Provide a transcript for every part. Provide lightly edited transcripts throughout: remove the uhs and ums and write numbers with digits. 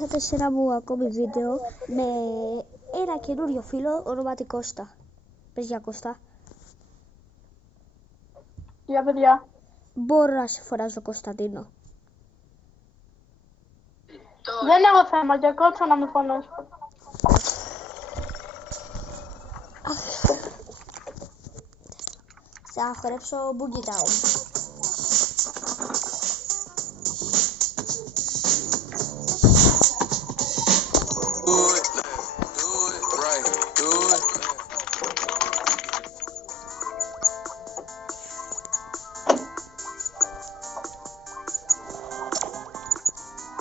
ήρθατε σε ένα μου ακόμη βίντεο με ένα καινούριο φίλο ονόματι Κώστα. Πες για Κώστα. Για παιδιά. Μπορώ να σε φωνάζω Κωνσταντίνο. Δεν έχω θέμα, για κότσο να με φωνάς. Θα χορέψω Boogie Down.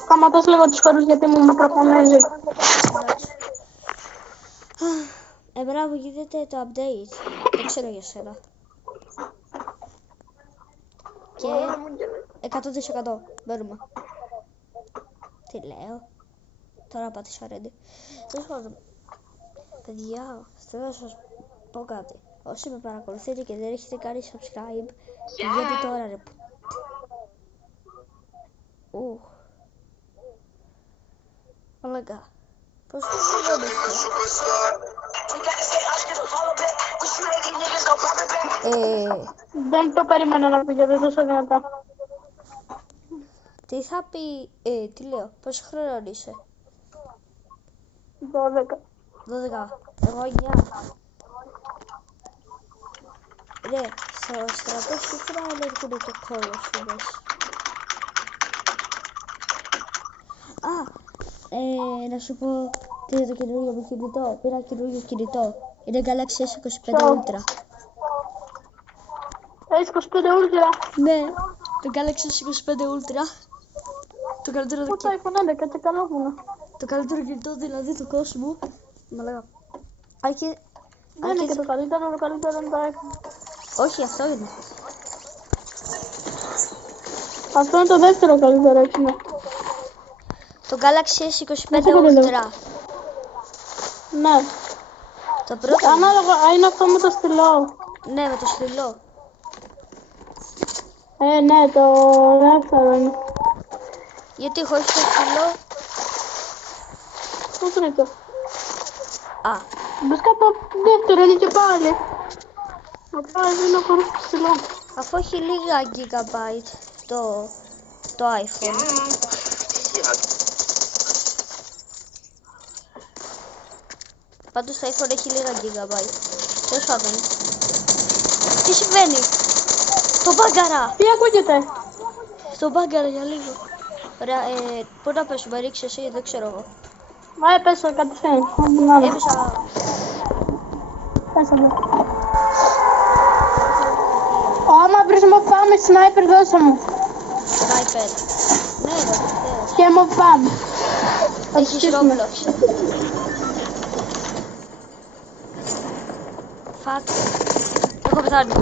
Σταματάς λίγο τους χώρους γιατί μου μικροφωνίζει. Εμένα μου γίνεται το update. Δεν ξέρω για σένα. Και 100% μπαίνουμε. Τι λέω. Τώρα πάτησα ready. Τέλος πάντων, παιδιά, θέλω να σας πω κάτι. Όσοι με παρακολουθείτε και δεν έχετε κάνει subscribe, πηγαίνετε τώρα ρε. Μαλάκα. Πώς Δεν το περίμενα να πηγαίνει τόσο δυνατά. τι θα πει, τι λέω, πόσο χρόνο είσαι? 12. 12, εγώ 9. Ρε, στο στρατό σίγουρα ελέγχουν το κόλλο σου μέσα. Να σου πω τι είναι το καινούργιο μου κινητό. Πήρα καινούργιο κινητό. Είναι Galaxy S25 Ultra. S25 Ultra. Ναι, το Galaxy S25 Ultra. Το καλύτερο Πού το iPhone 11 και καλό μου. Το καλύτερο κινητό δηλαδή του κόσμου. Μα λέγα. Δεν είναι και το καλύτερο είναι το iPhone. Όχι, αυτό είναι. Αυτό είναι το δεύτερο καλύτερο, έτσι είναι. Το Galaxy S25 Ultra. Ναι. Το πρώτο. Ανάλογα, είναι αυτό με το στυλό. Ναι, με το στυλό. Ναι, το δεύτερο είναι. Γιατί χωρίς το στυλό. Το τρίτο. Βασικά το δεύτερο είναι και πάλι. Απλά είναι χωρίς το στυλό. Αφού έχει λίγα gigabyte το iPhone. Πάντως το iPhone έχει λίγα gigabyte. Τέλος πάντων. Τι συμβαίνει? Το μπάγκαρα! Τι ακούγεται? Το μπάγκαρα για λίγο. Ωραία, πού να πέσουμε, ρίξε εσύ, δεν ξέρω εγώ. Μα έπεσα κατευθείαν. Έπεσα. Πέσαμε. Άμα βρεις μοβ-πάμ με σνάιπερ δώσε μου. Σνάιπερ. Ναι, ρε, θες. Και μοβ-πάμ. Έχεις Roblox. Φακ. Έχω πεθάνει.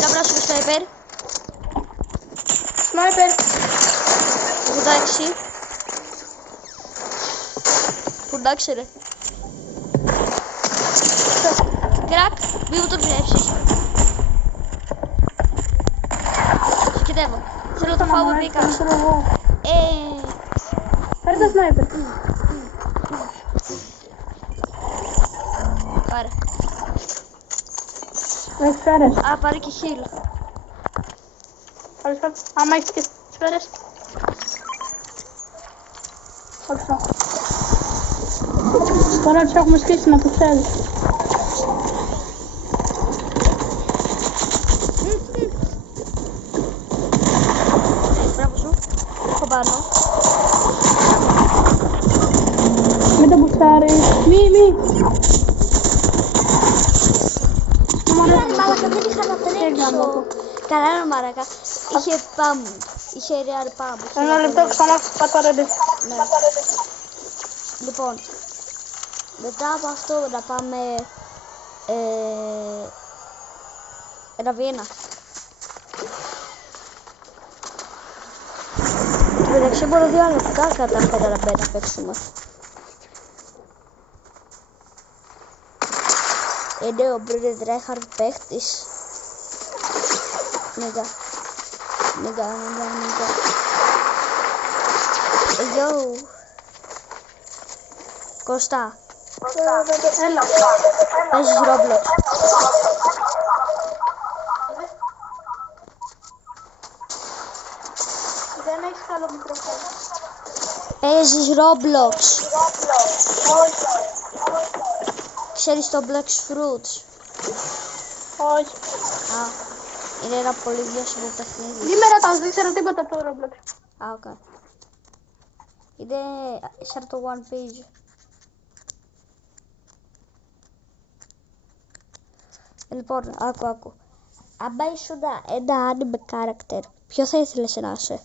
Να βράσουμε σνάιπερ. Σνάιπερ. 86. Φουντάξε ρε. Κρακ, μη μου τον πνεύσεις. Σκητεύω. Θέλω το φάω με πίκα. Πάρε το σνάιπερ. Πάρε. Έχεις σφαίρες. Πάρε και χείλ. Άμα έχεις και σφαίρες. Άκουσα. Τώρα τους έχουμε σκίσει να το ξέρεις. Μπράβο σου. Έχω πάνω. Μην το μπουστάρεις. Μη. Μαλάκα, δεν είχα να τρέξω. Κανένα μαρακα. Είχε παμπ. Είχε real pump. Ένα λεπτό ξανά πατώ ready. Ναι. Λοιπόν, μετά από αυτό να πάμε ένα Βιέννα. Και μεταξύ μόνο 2 λεπτά κατάφερα να παίξουμε. Είναι ο Μπρούνε Τρέχαρντ παίχτης. Νίγκα. Yo. Κώστα. Έλα. Παίζεις Roblox. Δεν έχεις καλό μικρόφωνο. Παίζεις Roblox. Όχι. Ξέρεις το Black Fruits. Όχι. Α, είναι ένα πολύ βιώσιμο παιχνίδι. Μη με ρωτάς, δεν ξέρω τίποτα από το Roblox. Α, οκ. Είναι σαν το One Piece. Λοιπόν, άκου. Άμα ήσουν ένα anime character, ποιο θα ήθελες να είσαι?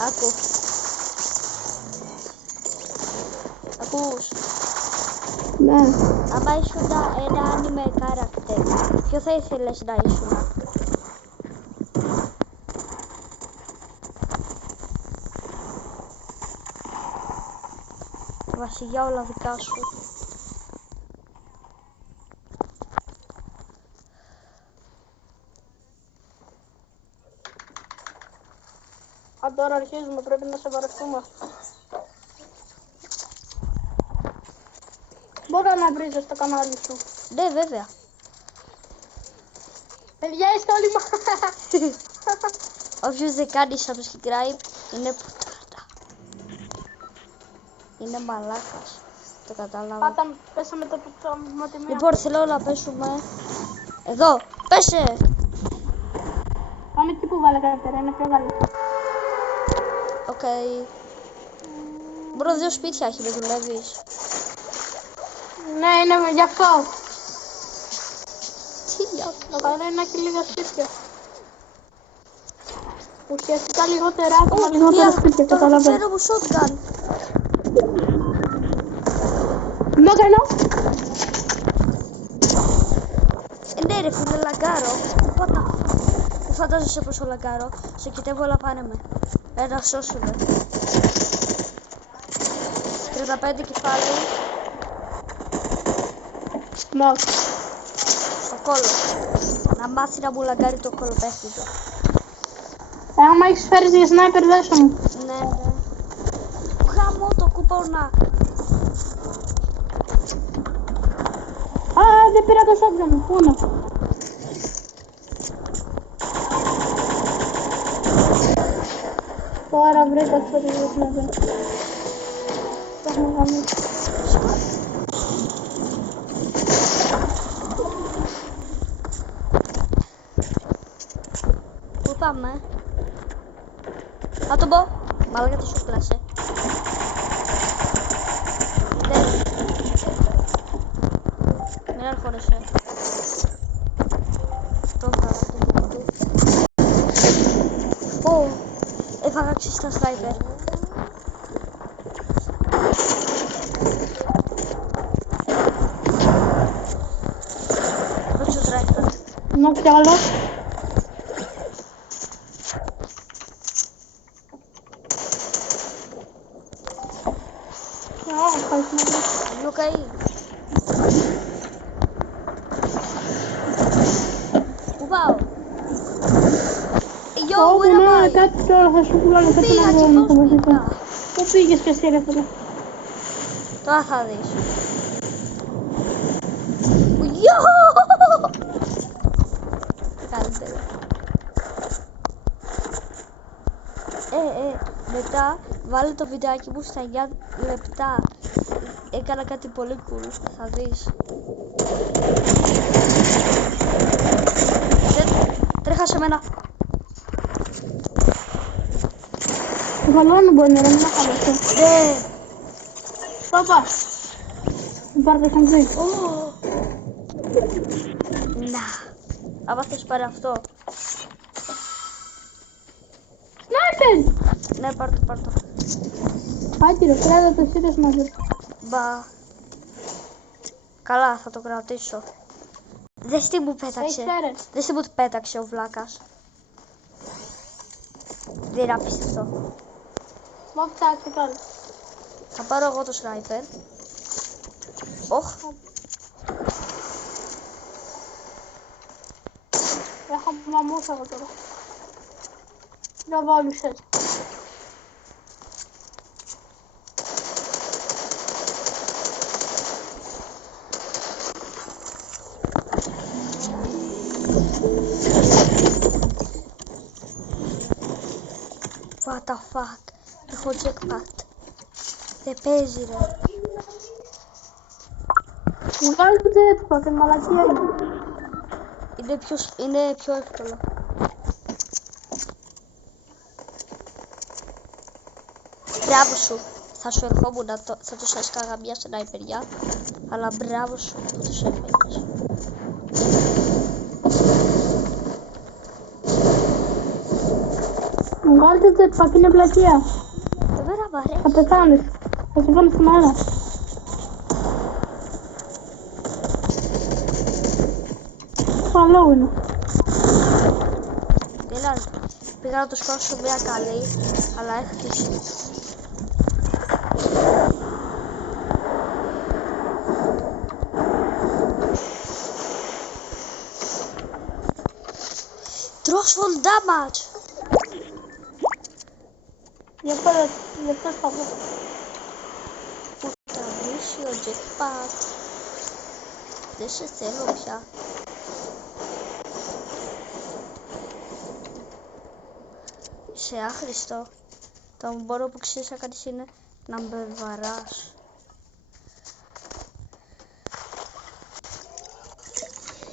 Άκου. Ακούς. Ναι. Άμα ήσουν ένα anime character, ποιο θα ήθελες να ήσουν? Βασιλιά όλα δικά σου. Αν τώρα αρχίζουμε, πρέπει να σε βαρεθούμε. Μπορώ να βρίζω στο κανάλι σου. Ναι, βέβαια. Παιδιά, είστε όλοι μα. Όποιος δεν κάνει subscribe είναι πουτάνα. Είναι μαλάκας. Το κατάλαβα. Πέσαμε το ματιμία. Λοιπόν, θέλω να πέσουμε. Εδώ, πέσε! Πάμε εκεί που βάλε καλύτερα, είναι πιο καλή. Οκ. Μπορώ 2 σπίτια έχει, δεν δουλεύεις? Ναι, είναι γι' αυτό. Τι για Το καλό είναι να έχει λίγα σπίτια. Ουσιαστικά λιγότερα άτομα, λιγότερα σπίτια, καταλαβαίνω. Φέρω μου shotgun. Να κάνω. Ναι ρε φίλε, λαγκάρω. What the fuck. Δεν φαντάζεσαι πόσο λαγκάρω. Σε κοιτεύω, αλλά πάνε με. Ένα σώσουνε. 35 κεφάλι. Ναι. Στο κόλλο. Να μάθει να μου λαγκάρει το κολοπέχνητο. Άμα έχεις φέρει για σνάιπερ, δέσω μου. Ναι. Γαμώ το κουπόνα. Α, δεν πήρα το shotgun μου. Πού είναι? Τώρα βρήκα το για σνάιπερ. Το έχουμε γαμίσει. Πού πάμε? Θα τον πω. Μάλλον γιατί σου πλάσε. Μην αρχώνεσαι. Το έφαγα το του. Ω, έφαγα ξύστα σνάιπερ. Ρωτήσω τρέχα. Να κι άλλο. Νου καεί. Πού πάω? Yo, Όπου where am να I? κάτι τώρα θα σου πουλάνε κάτι Πήγα να και βγάλω. πώς πήγα? Πού πήγες και εσύ ρε φίλε? Τώρα θα δεις. Yo! Καλύτερα. Μετά βάλε το βιντεάκι μου στα 9 λεπτά. Έκανα κάτι πολύ cool. Θα δεις. Τρέχα σε μένα. Το βαλώνω μπορεί να μην αχαλώσω. Ναι. Πάπα. Πάρε το σαντζί. Να. Άμα θες πάρε αυτό. Σνάιπερ! Ναι, πάρ' το. Άκυρο, κράτα το εσύ το σνάιπερ. Μπα. Καλά, θα το κρατήσω. Δες τι μου πέταξε. Έχεις φέρε. Δες τι μου πέταξε ο βλάκας. Δεν είναι απίστευτο. Μου φτιάξει κάτω. Θα πάρω εγώ το sniper. Οχ. Έχω μαμούσα εγώ τώρα. Να βάλω έτσι. What the fuck. Έχω jackpot. Δεν παίζει ρε. Βγάλει το jetpack, μαλακία είναι. Είναι πιο εύκολο. Μπράβο σου. Θα σου ερχόμουν θα τους έσκαγα μια σνάιπεριά. Αλλά μπράβο σου που τους έφερες. Βγάλει το jetpack, είναι πλατεία. Εμένα μ' αρέσει. Θα πεθάνεις. Θα σε βάλω στην αέρα. Καλό είναι. Έλα, πήγα να το σκάσω μια καλή, αλλά έχτισε. Τρως full damage. Γι' αυτό θα πω. Που θα βρήσει ο jackpot. Δεν σε θέλω πια. Είσαι άχρηστο. Το μόνο που ξέρεις να κάνεις είναι να με βαράς.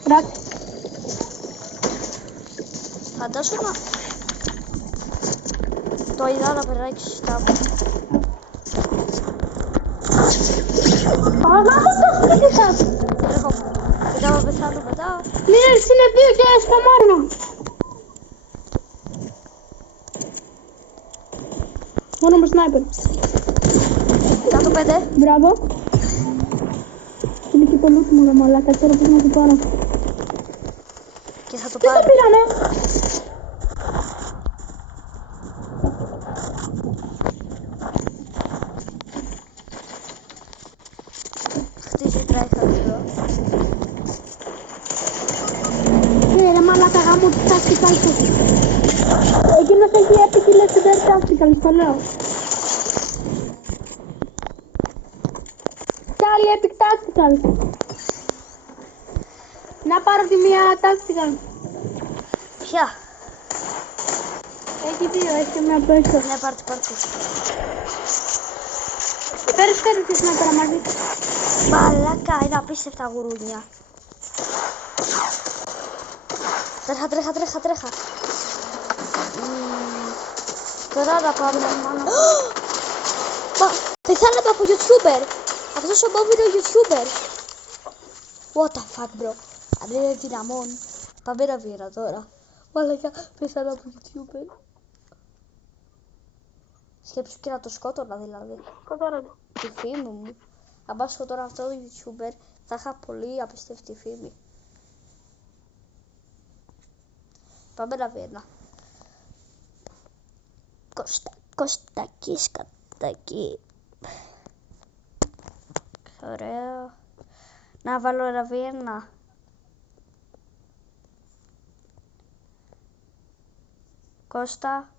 Εντάξει. Φαντάσου να... Το είδα να περνάει και συστά μου. Το σπίτι σας. Έχω... Μετά να πεθάνω μετά. Μείνες είναι 2 και σκαμάριμα. Μόνο με σνάιπερ. Κάτω 5. Μπράβο. Είναι και το loot μου ρε μαλάκα, τώρα πώς να το πάρω. Και θα το Τι το πάρω. πήρανε. Χτίζει τράιχα εδώ. Ρε μαλάκα γάμο του tactical του. Εκείνος έχει epic legendary tactical, στο λέω. Κι άλλη epic tactical. Να πάρω τη μία tactical. Ποια? Έχει 2, έχει και μια πέστο. Ναι, πάρτε. Φέρεις τη σνάιπερα μαζί. Μαλάκα, είναι απίστευτα γουρούνια. Τρέχα. Τώρα να πάμε. Μα, πεθάναμε από YouTuber. Αυτός ο Bob είναι ο YouTuber. What the fuck, bro. Αν είναι δυναμόν. Πάμε να βγήνα τώρα. Μαλάκα, πεθάνω από YouTuber. Σκέψου και να το σκότωνα δηλαδή. Σκοτώνονται. Τη φήμη μου. Αν πάω σκοτώνα αυτό το YouTuber, θα είχα πολύ απίστευτη φήμη. Πάμε να Βίαινα. Κωστακί. Ωραίο. Να βάλω ένα Βίαινα. Κώστα.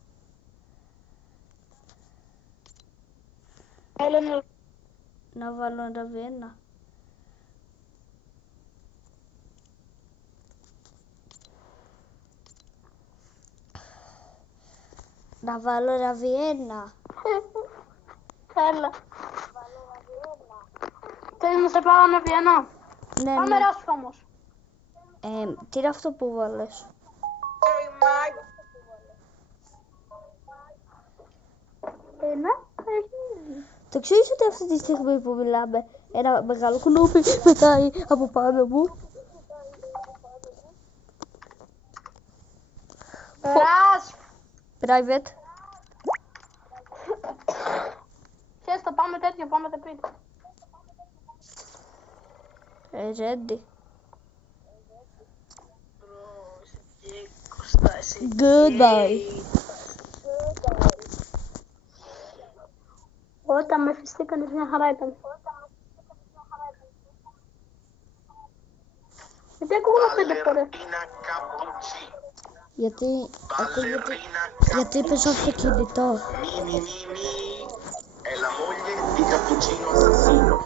Έλα Να βάλω ένα Βίαινα. Να βάλω ένα Βίαινα. Έλα. Θέλεις να σε πάω ένα Βιέννα. Ναι. Πάμε ράσου όμως. Τι είναι αυτό που βάλες? Το ξέρεις ότι αυτή τη στιγμή που μιλάμε ένα μεγάλο κουνούπι πετάει από πάνω μου? Ράσου. Private. Ξέρεις το πάμε τέτοιο, πάμε τεπίτι. Ready. Goodbye. Όταν με φυστήκανε μια χαρά ήταν. Γιατί ακούγομαι 5 φορές. Γιατί παίζω αυτοκίνητο. È la moglie di Cappuccino Assassino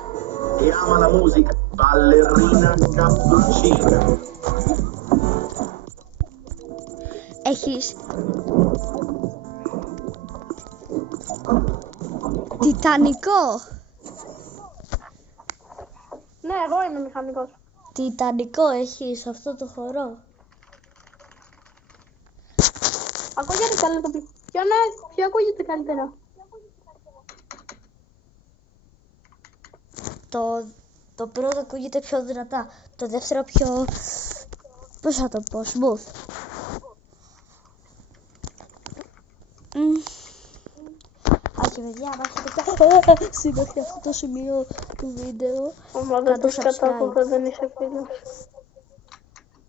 e ama la musica. Ballerina Cappuccina. Έχεις Τιτανικό. Ναι, εγώ είμαι μηχανικός. Τιτανικό έχεις αυτό το χορό. Ακούγεται καλά το ποιο ακούγεται καλύτερα. Το πρώτο ακούγεται πιο δυνατά. Το δεύτερο πιο... Πώς θα το πω, smooth. Όχι παιδιά, βάζετε συνέχεια αυτό το σημείο του βίντεο. Μα δεν το κατάλαβα, δεν είσαι φίλος.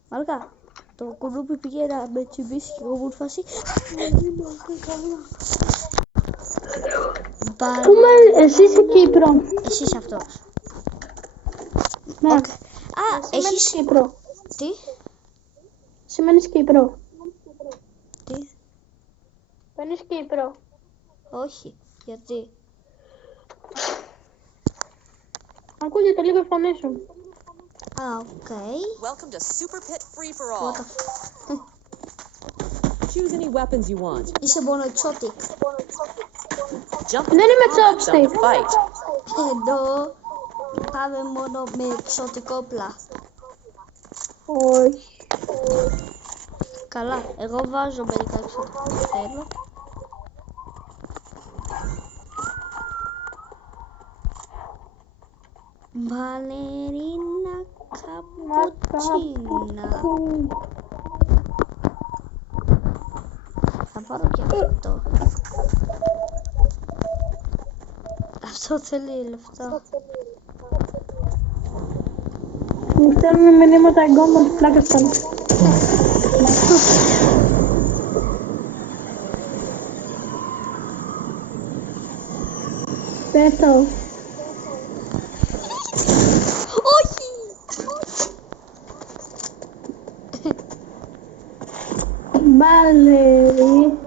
Μαλάκα, το κουνούπι πήγε να με τσιμπήσει και εγώ μου φάση. Εσύ είσαι Κύπρο. Εσύ είσαι αυτός. Ναι. Α, Έχεις Κύπρο. Τι? Σημαίνεις Κύπρο. Τι? Παίρνεις Κύπρο. Όχι. Γιατί? Ακούγεται λίγο η φωνή σου. Α, οκ. Welcome to Super Pit Free for All. What the Choose any weapons you want. Είσαι μόνο exotic. Jump Δεν είμαι combat chopstick. zone, fight. Εδώ πάμε μόνο με εξωτικό όπλα. Όχι. Καλά, εγώ βάζω μερικά εξωτικά που θέλω. Μπαλερίνα καπουτσίνα. Θα πάρω και αυτό. Αυτό θέλει λεφτά. Μου στέλνουν μηνύματα εγκόμμα της πλάκας πάνω. Πέτω. Όχι! Μπαλερί.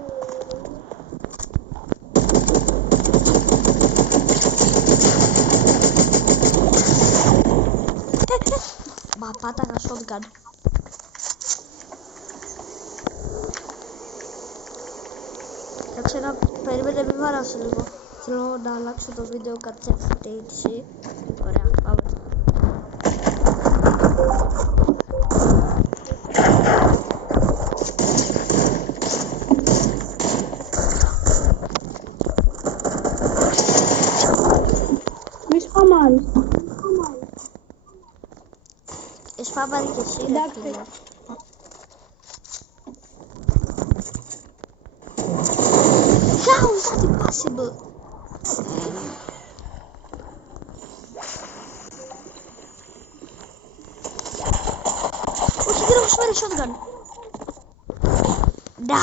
Μα πάταγα shotgun. Εντάξει, περίμενε, μην βαράσω λίγο. Θέλω να αλλάξω το βίντεο κατεύθυνση. Ωραία, πάμε. Μη σπαμάρεις. Εσπάβαρη και εσύ, ρε Εντάξει. φίλε. How is that impossible? Όχι, δεν έχω σημαίνει shotgun. Να.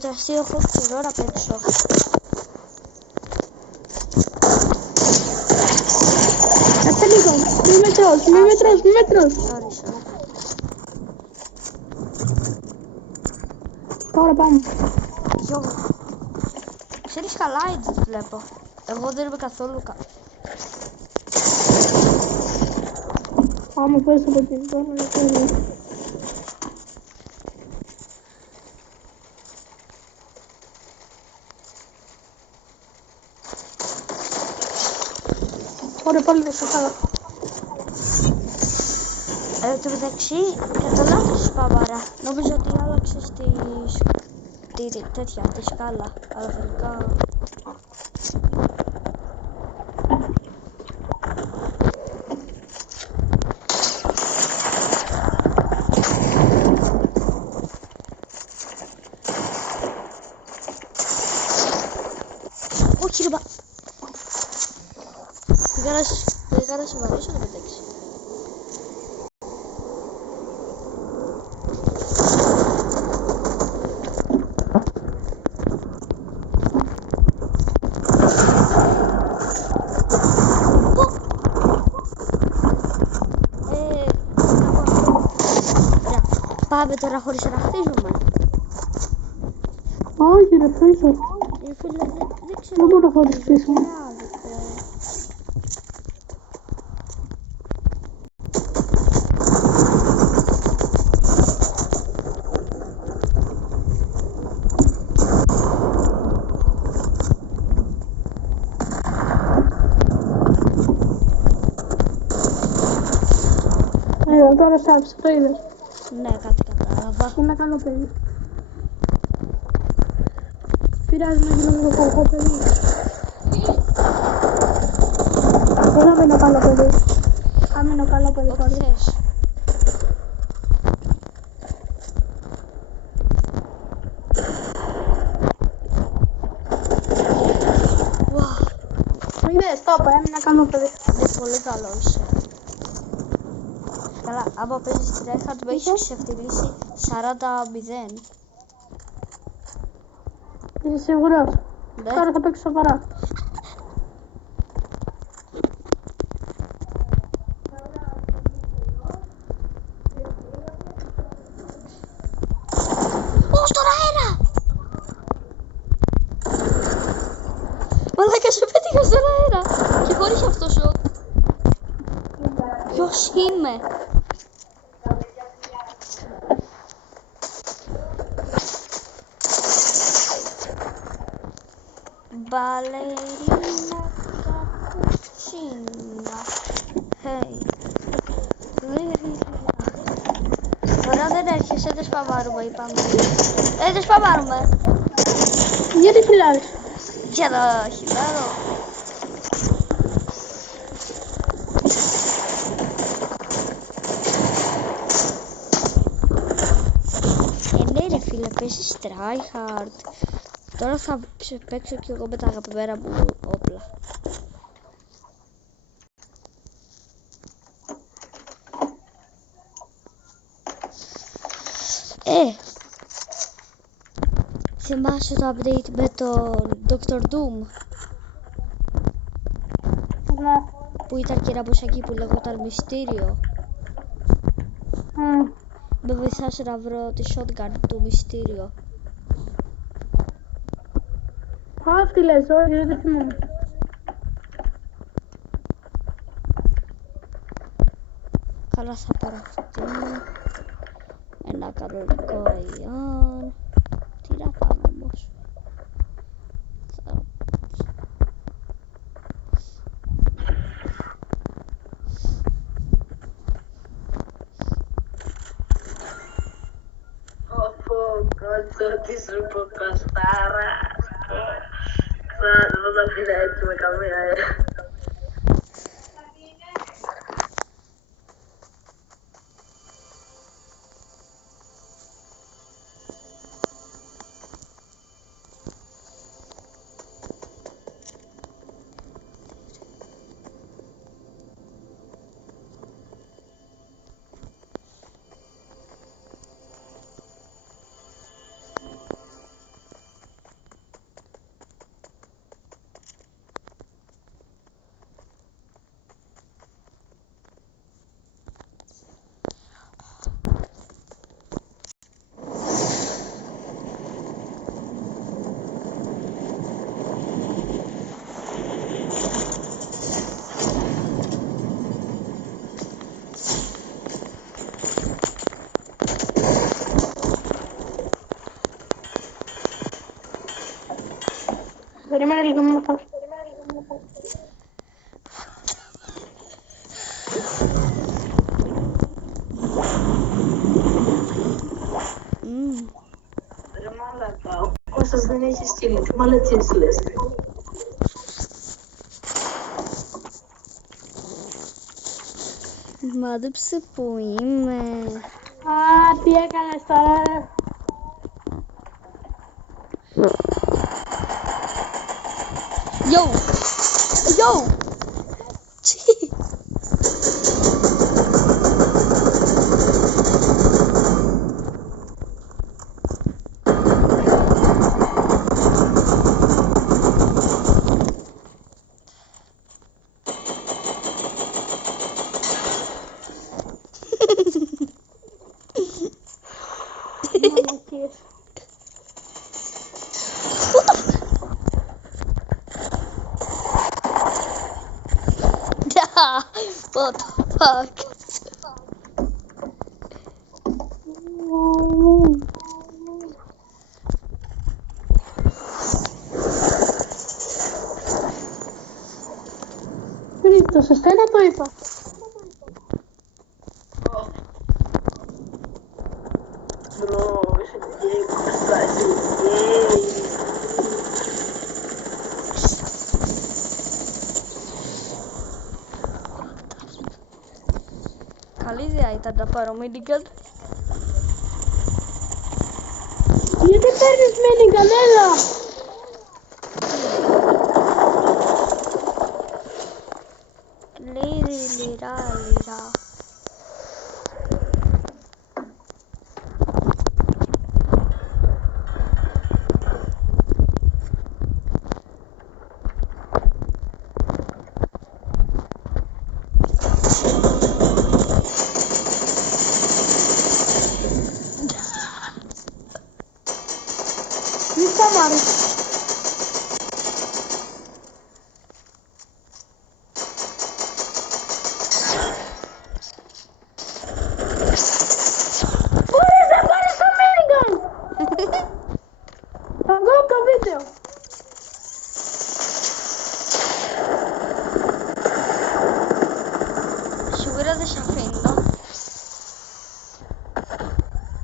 Το αστείο έχω καιρό να παίξω. Κάτσε λίγο. Μη με τρως, μη με τρως, μη με τρως. Sorry. Τώρα πάμε. Γιο. Ξέρεις καλά edit βλέπω. Εγώ δεν είμαι καθόλου Άμα φέρεις από την τώρα, δεν θέλω. Ωραία, πάλι δεν σε καλά. Εν τω μεταξύ, κατά λάθος Παπάρα. Νόμιζα ότι άλλαξες τη τέτοια, τη σκάλα. Αλλά τελικά... Όχι ρε μπα... Πήγα να σε βαρέσω να πετάξει. Πάμε τώρα χωρίς να χτίζουμε. Όχι ρε φίλε. Φίλε, δεν ξέρω. Δεν μπορώ να χωριστήσουμε. Τώρα σ' το είδες. Ναι, κάτι κατάλαβα. Είμαι καλό παιδί. Πειράζει να γίνω λίγο κακό παιδί. Δεν θα μείνω καλό παιδί. Θα μείνω καλό παιδί Ό,τι πάλι. θες. Είδες, το είπα, έμεινα καλό παιδί. Είναι πολύ καλό είσαι. Καλά, άμα παίζεις tryhard με έχεις ξεφτυλίσει 40-0. Είσαι σίγουρος? Ναι. Τώρα θα παίξω σοβαρά. Στον αέρα! Μαλάκα, σε πέτυχα στον αέρα! Και χωρίς αυτό σοτ. Ποιος είμαι? Μπαλερίνα καπουτσίνα. Hey. Τώρα δεν έρχεσαι, δεν σπαμάρουμε, είπαμε. Δεν σπαμάρουμε. Γιατί φυλάρεις? Για να χιλάρω. Ναι ρε φίλε, παίζεις tryhard. Τώρα θα παίξω κι εγώ με τα αγαπημένα μου όπλα. Θυμάσαι το update με τον Dr. Doom Ναι. που ήταν κεραμποσακί που λεγόταν Μυστήριο. Με βοηθάς να βρω τη shotgun του Μυστήριο. Α, τι λες, όχι, δεν θυμάμαι. Καλά, θα πάρω αυτή. Ένα κανονικό ion. Τι να κάνω όμως. Κάτω της ρουκοκοστάρας. Δεν θα αφήνω έτσι με καμία. δεν έχει στείλει. Τι μαλακίες λες. Μάδεψε που είμαι. Α, τι έκανες τώρα. Yo! Yo! Μαλακίες. What the fuck? Το σωστά να το είπα. Bro, είσαι γκέι, Κώστα, είσαι γκέι. Καλή ιδέα ήταν να πάρω minigun. Γιατί παίρνεις minigun, έλα. Λίρα. Μη σταμάρεις. Πάρεις το minigun. Θα βγω από το βίντεο. Σίγουρα δεν σε αφήνω.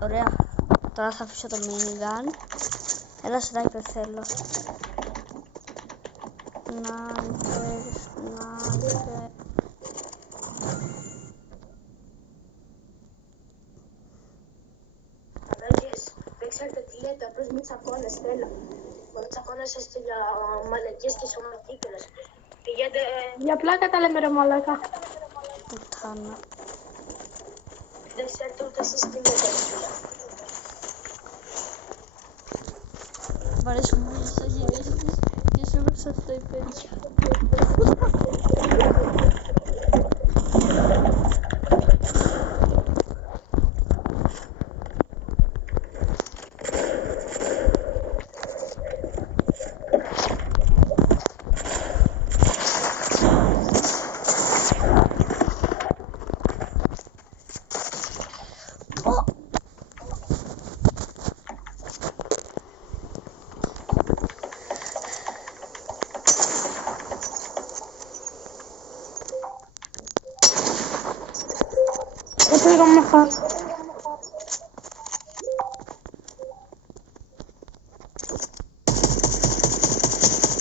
Ωραία. Τώρα θα αφήσω το minigun. Ένα sniper θέλω. Sniper. Μαλακίες, δεν ξέρετε τι λέτε, απλώς μην τσακώνεστε, έλα. Μόνο τσακώνεστε για μαλακίες και σωματίκρες. Πηγαίνετε... Για πλάκα τα λέμε ρε μαλάκα. Πουτάνα. Δεν ξέρετε ούτε εσείς τι λέτε. Μ' αρέσουν που είσαι γυρίζεις και σου μέσα στα υπέρια. Δεν πήγαμε αυτά.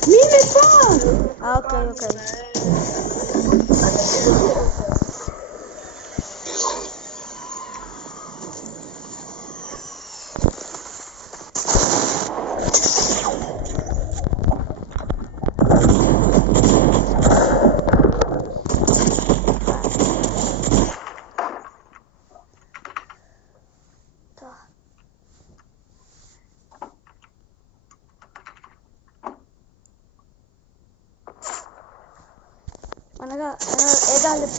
Μη με πας! Α, οκ.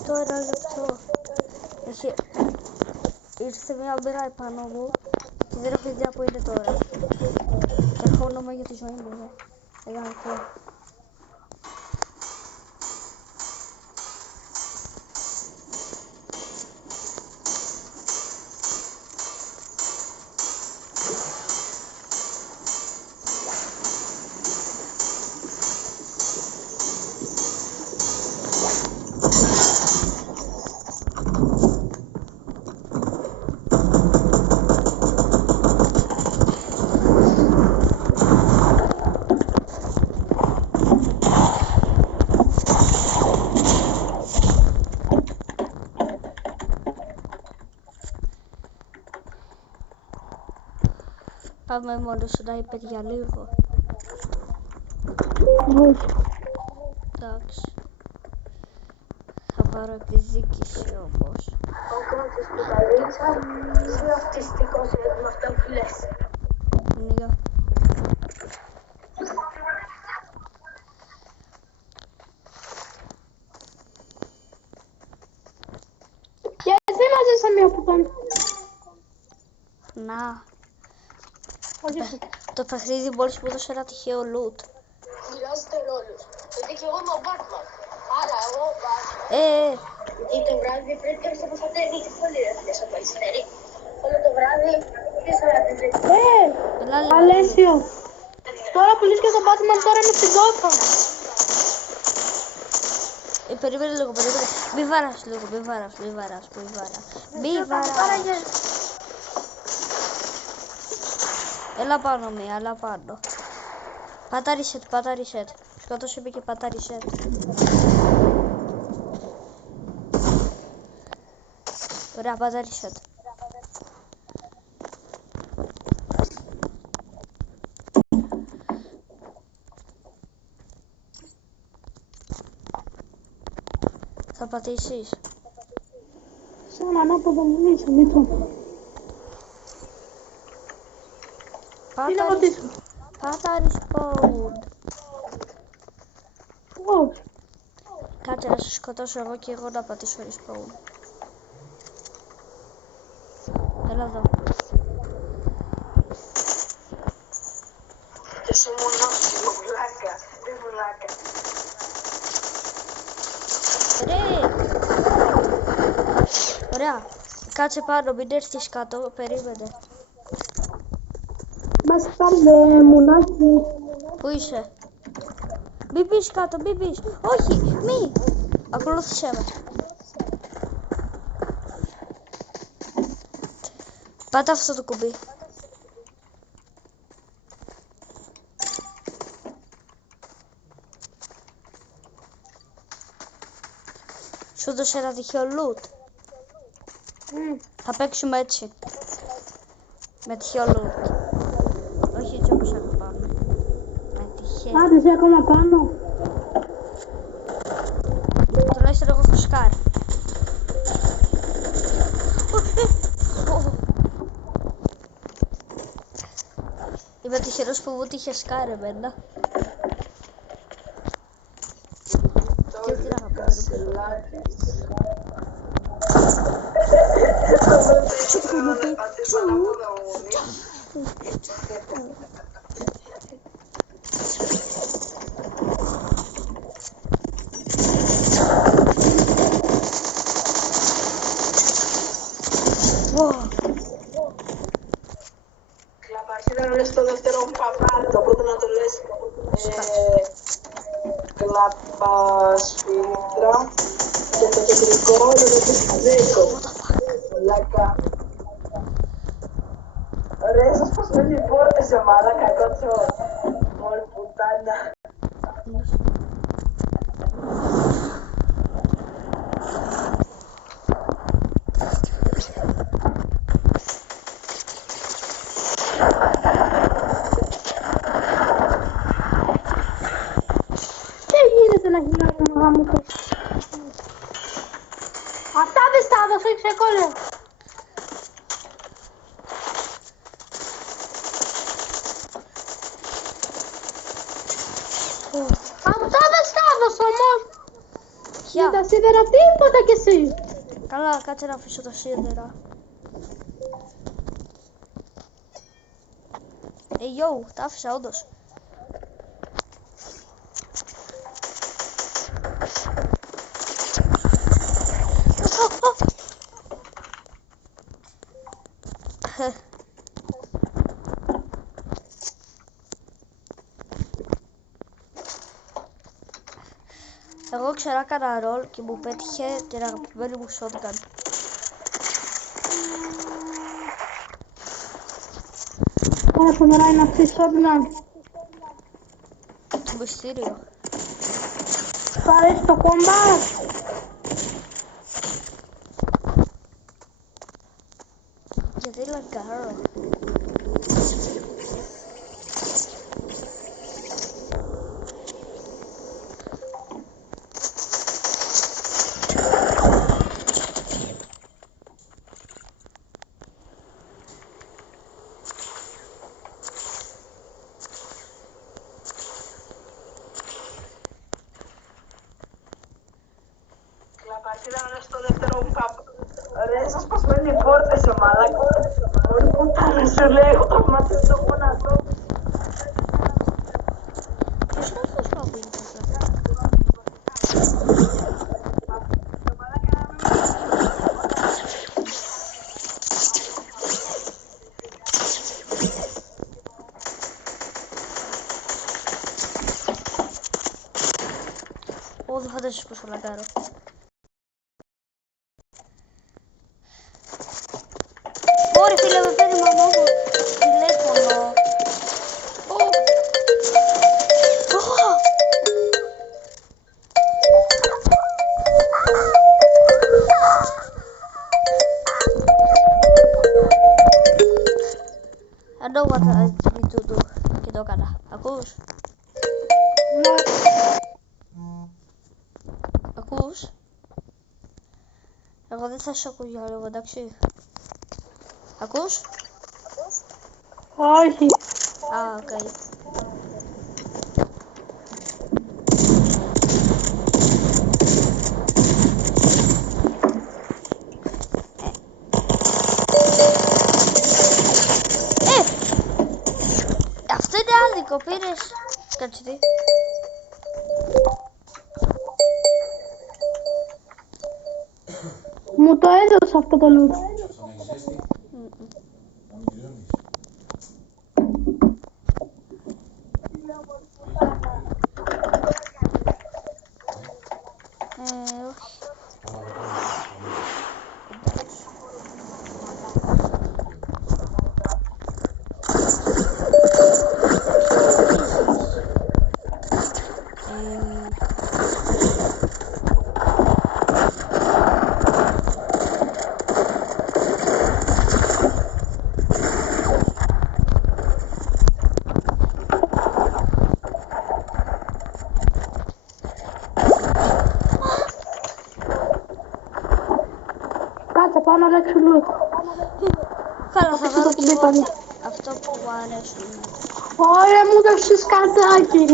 Ένα λεπτό. Ήρθε μια μπύρα επάνω μου και δεν έχω ιδέα που είναι τώρα. Και χώνομαι για τη ζωή μου. Ένα λεπτό. Πάμε μόνο στο sniper για λίγο. Όχι. Εντάξει. Θα πάρω τη δίκηση όμως. Ο κράτος του Παλίτσα, είσαι αυτιστικός με αυτά που λες. Ναι. Γιατί μαζίσαμε από τον... Να. Όχι, όχι. Το παιχνίδι μόλις μου έδωσε ένα τυχαίο loot. Μοιράζεται ρόλους. Γιατί και εγώ είμαι ο Batman. Άρα εγώ Batman. Γιατί το βράδυ πρέπει να σε προστατεύει και πολύ ρε φίλε στο περιστέρι. Όλο το βράδυ ποιος θα ραντιζεί. Έλα, Αλέσιο. Τώρα που λες και τον Batman τώρα είμαι στην κόφα. περίμενε λίγο, περίμενε. Μη βάρας λίγο, μη βάρας. Μη βάρας. Έλα πάνω με, έλα πάνω. Πάτα reset. Σκότωσε με και πάτα reset. Ωραία, πάτα reset. Θα πατήσεις. Σαν ανάποδο μου είσαι, Μήτρο. Τι να πατήσω. Πάτα respawn. Όχι. Κάτσε να σε σκοτώσω εγώ και εγώ να πατήσω respawn. Έλα εδώ. Και είσαι μονάχο, βλάκα. Δεν βλάκα. Ωραία. Κάτσε πάνω, μην έρθεις κάτω, περίμενε. Μας πάρτε μουνάκι. Πού είσαι? Μην πεις κάτω, μην πεις. Όχι, μη. Ακολούθησέ με. Πάτα αυτό το κουμπί. Σου δώσε ένα τυχαίο loot. Θα παίξουμε έτσι. Με τυχαίο loot. Όχι έτσι όπως εδώ πάνω. Με τυχαίο. Άντε είσαι ακόμα πάνω. Τουλάχιστον εγώ έχω σκάρει. Είμαι τυχερός που μου είχε σκάρει εμένα. Και τι να κάνω. Κλαπαρχίδα να λες το δεύτερο παπάτο, οπότε να το λες κλαπασφύτρα και το κεντρικό να το πεις δίκο. Λάκα. Ρε, σας πως με την πόρτα σε μάλακα, κότσο. Μόλ πουτάνα. Τι γίνεται να γυρνάει τον γάμο του. Αυτά δεν στα έδωσε, ξεκόλλε. Αυτά δεν στα έδωσε όμως. Ποια? Με τα σίδερα τίποτα κι εσύ. Καλά, κάτσε να αφήσω τα σίδερα. Yo, τα άφησα όντως. Εγώ ξέρα κάνα ρολ και μου πέτυχε την αγαπημένη μου shotgun. Πόσο μερά είναι αυτή η shotgun. Το μυστήριο. Σ' αρέσει το κομπάτ. Γιατί λαγκάρω. Είδαμε στο δεύτερο καπ. Ρε, σας πασμένει οι πόρτες, μαλάκα. Μπορεί πουτάνα σου λέει, έχω τραυματίσει το γόνατο. Ποιος είναι αυτός που ακούγεται αυτό? Ω, δεν φαντάζεσαι πόσο λαγκάρω. Ωρε φίλε, με παίρνει μαμά μου τηλέφωνο. I know what I need to do. Και το έκανα. Ακούς? Ακούς? Εγώ δεν θα σε ακούω για λίγο, εντάξει. Ακούς? Όχι. Α, οκ. Αυτό είναι άδικο, πήρες. Κάτσε τι. Μου το έδωσε αυτό το loot. Κάτσε, πάω να αλλάξω loot. Καλά, θα βάλω και εγώ αυτό που μου αρέσουν. Ωραία, μου δώσεις κατάκι.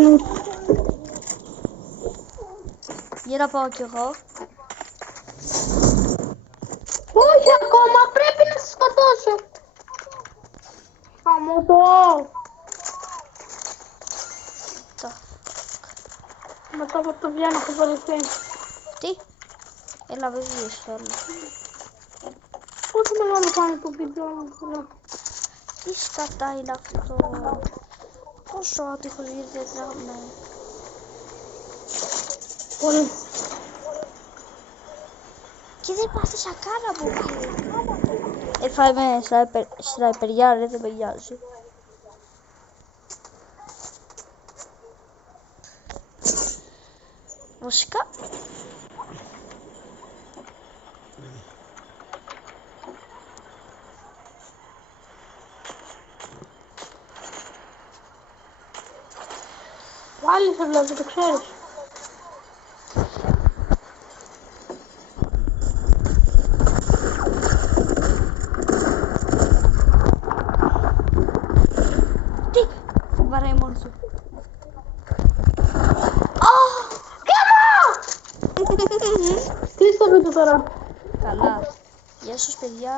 Για να πάω κι εγώ. Όχι ακόμα, πρέπει να σε σκοτώσω. Χαμωτό. Μετά από το βγαίνω έχω βολευτεί. Τι? Έλα, βεβαίως θέλω. Πόσο μεγάλο κάνει το βίντεο μου. Τι σκατά είναι αυτό? Πόσο άτυχος γυρίζαμε. Πολύ. Και δεν πάθησα καν από εκεί. Φάμε σνάιπεριά, ρε, δεν με νοιάζει. Βασικά. Πάλι σε βλέπω, το ξέρεις. Τι! Βαράει μόνο του. Τι στο βίντεο τώρα. Καλά. Γεια σας παιδιά.